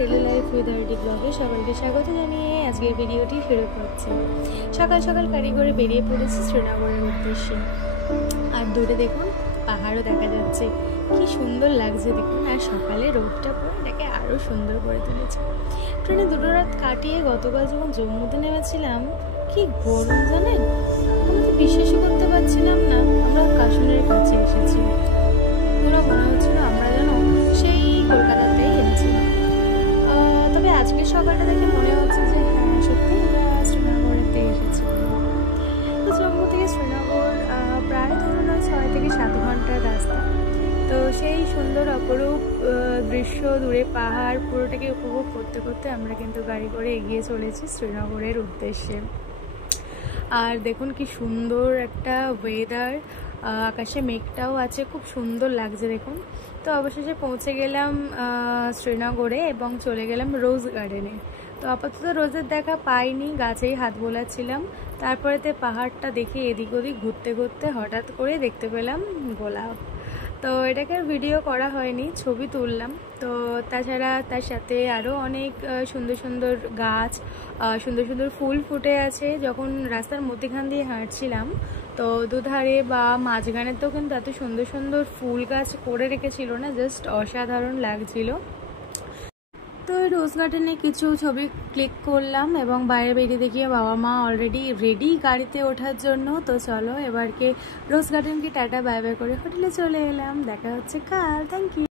Daily life with RD ব্লগে সবাইকে স্বাগত জানিয়ে আজকের ভিডিওটি শুরু করছি। সকাল সকাল গাড়ি করে বেরিয়ে পড়েছি শ্রীনগরের উদ্দেশ্যে। আর দূরে দেখুন পাহাড়ও দেখা যাচ্ছে, কি সুন্দর লাগছে দেখুন। আর সকালে রোদটা পরে এটাকে আরও সুন্দর করে তুলেছে। ট্রেনে দুটো রাত কাটিয়ে গতকাল যখন জম্মুতে নেমেছিলাম, কি গরম জানেন, আমি তো বিশ্বাসই করতে পারছিলাম না আমরা কাশ্মীরের কাছে এসেছি। পুরো মনে হচ্ছিল আমরা যেন সেই কলকাতাতেই গেছি। তবে আজকের সকালটা দেখে মনে হচ্ছে যে হ্যাঁ সত্যি আমরা শ্রীনগরেতে এসেছি। তো জম্মু থেকে শ্রীনগর প্রায় ধরুন 6 থেকে 7 ঘন্টার রাস্তা। তো সেই সুন্দর অপরূপ দৃশ্য, দূরে পাহাড়, পুরোটাকে উপভোগ করতে করতে আমরা কিন্তু গাড়ি করে এগিয়ে চলেছি শ্রীনগরের উদ্দেশ্যে। আর দেখুন কি সুন্দর একটা ওয়েদার, আকাশে মেঘটাও আছে, খুব সুন্দর লাগছে দেখুন। তো অবশেষে পৌঁছে গেলাম শ্রীনগরে এবং চলে গেলাম রোজ গার্ডেনে। তো আপাতত রোজের দেখা পাইনি, গাছেই হাত বোলাচ্ছিলাম। তারপরেতে পাহাড়টা দেখে এদিক ওদিক ঘুরতে ঘুরতে হঠাৎ করে দেখতে পেলাম গোলাপ। তো এটাকে আর ভিডিও করা হয়নি, ছবি তুললাম। তো তাছাড়া তার সাথে আরও অনেক সুন্দর সুন্দর গাছ, সুন্দর সুন্দর ফুল ফুটে আছে। যখন রাস্তার মধ্যেখান দিয়ে হাঁটছিলাম তো দুধারে বা মাঝখানেতেও কিন্তু এত সুন্দর সুন্দর ফুল গাছ করে রেখেছিল না, জাস্ট অসাধারণ লাগছিল। তো রোজ গার্ডেনে কিছু ছবি ক্লিক করলাম এবং বাইরে বেরিয়ে দেখিয়ে বাবা মা অলরেডি রেডি গাড়িতে ওঠার জন্য। তো চলো এবারকে রোজ গার্ডেনকে টাটা বাই বাই করে হোটেলে চলে এলাম। দেখা হচ্ছে কাল। Thank you.